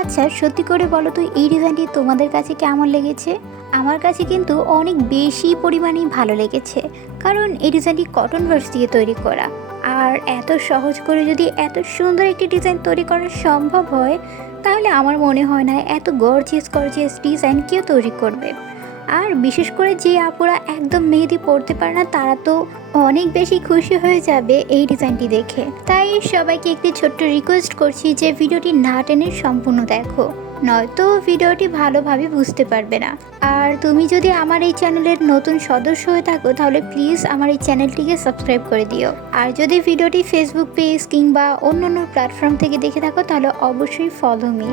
আচ্ছা, সত্যি করে বলো তো এই ডিজাইনটি তোমাদের কাছে কেমন লেগেছে? আমার কাছে কিন্তু অনেক বেশি পরিমাণেই ভালো লেগেছে। কারণ এই ডিজাইনটি কটন ভার্স দিয়ে তৈরি করা। আর এত সহজ করে যদি এত সুন্দর একটি ডিজাইন তৈরি করা সম্ভব হয়, তাহলে আমার মনে হয় না এত গর্জিয়াস গর্জিয়াস ডিজাইন কেউ তৈরি করবে। আর বিশেষ করে যে আপুরা একদম মেহেদি পরতে পারে না, তারা তো অনেক বেশি খুশি হয়ে যাবে এই ডিজাইনটি দেখে। তাই সবাইকে একটি ছোট্ট রিকোয়েস্ট করছি যে ভিডিওটি না টেনে সম্পূর্ণ দেখো, নয়তো ভিডিওটি ভালোভাবে বুঝতে পারবে না। আর তুমি যদি আমার এই চ্যানেলের নতুন সদস্য হয়ে থাকো, তাহলে প্লিজ আমার এই চ্যানেলটিকে সাবস্ক্রাইব করে দিও। আর যদি ভিডিওটি ফেসবুক পেজ কিংবা অন্য প্ল্যাটফর্ম থেকে দেখে থাকো, তাহলে অবশ্যই ফলো মি।